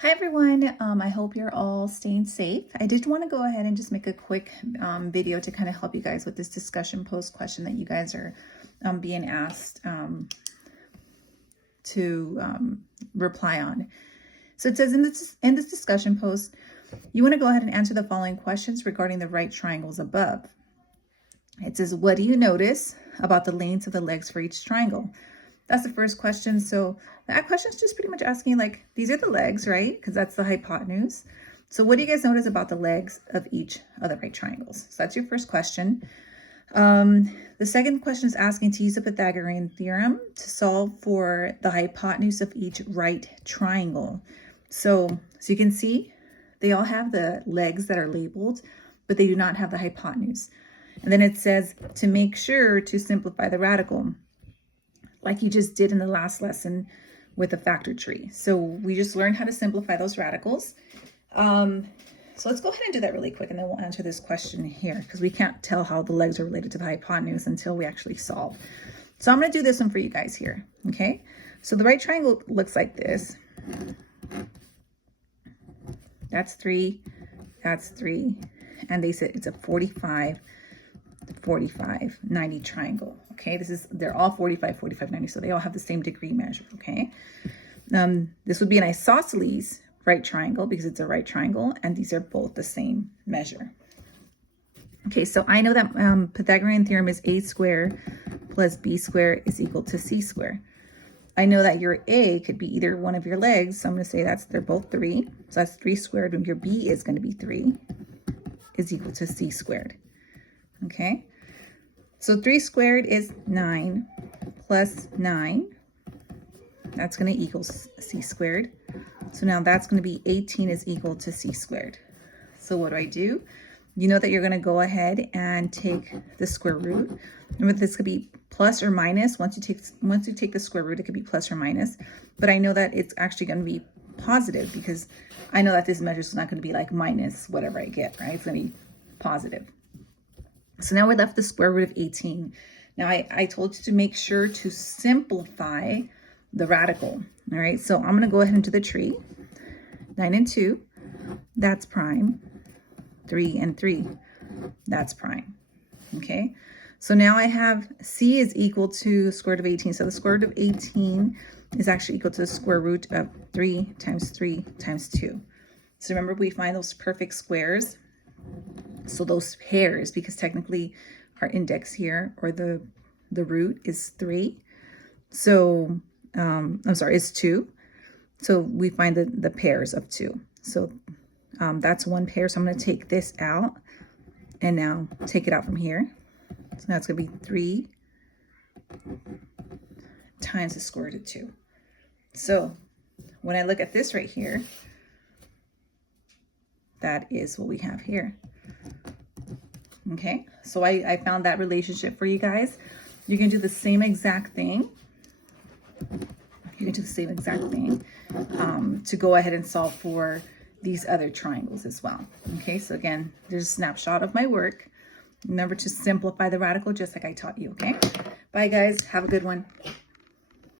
Hi everyone, I hope you're all staying safe. I did want to go ahead and just make a quick video to kind of help you guys with this discussion post question that you guys are being asked to reply on. So it says in this discussion post, you want to go ahead and answer the following questions regarding the right triangles above. It says, what do you notice about the lengths of the legs for each triangle? That's the first question. So that question is just pretty much asking, like, these are the legs, right? Because that's the hypotenuse. So what do you guys notice about the legs of each of the right triangles? So that's your first question. The second question is asking to use the Pythagorean theorem to solve for the hypotenuse of each right triangle. So you can see they all have the legs that are labeled, but they do not have the hypotenuse. And then it says to make sure to simplify the radical, like you just did in the last lesson with the factor tree. So we just learned how to simplify those radicals. So let's go ahead and do that really quick, and then we'll answer this question here, because we can't tell how the legs are related to the hypotenuse until we actually solve. So I'm going to do this one for you guys here, okay? So the right triangle looks like this. That's 3, that's 3, and they said it's a 45, 45, 90 triangle. Okay, they're all 45, 45, 90, so they all have the same degree measure. Okay, this would be an isosceles right triangle because it's a right triangle, and these are both the same measure. Okay, so I know that Pythagorean theorem is a squared plus b squared is equal to c squared. I know that your a could be either one of your legs, so I'm going to say they're both 3. So that's 3 squared, and your b is going to be 3 is equal to c squared. Okay, so 3 squared is 9 plus 9. That's going to equal c squared. So now that's going to be 18 is equal to c squared. So what do? You know that you're going to go ahead and take the square root. Remember, this could be plus or minus. Once you take the square root, it could be plus or minus. But I know that it's actually going to be positive because I know that this measure is not going to be like minus whatever I get, right? It's going to be positive. So now we're left the square root of 18. Now I told you to make sure to simplify the radical. All right, so I'm going to go ahead into the tree. 9 and 2, that's prime. 3 and 3, that's prime. Okay, so now I have c is equal to square root of 18. So the square root of 18 is actually equal to the square root of 3 times 3 times 2. So remember, we find those perfect squares. So those pairs, because technically our index here, or the root is 3. So, I'm sorry, it's 2. So we find the pairs of 2. So that's one pair. So I'm going to take this out and now take it out from here. So that's going to be 3 times the square root of 2. So when I look at this right here, that is what we have here. Okay, so I found that relationship for you guys. You can do the same exact thing. You can do the same exact thing to go ahead and solve for these other triangles as well. Okay, so again, there's a snapshot of my work. Remember to simplify the radical just like I taught you, okay? Bye guys, have a good one.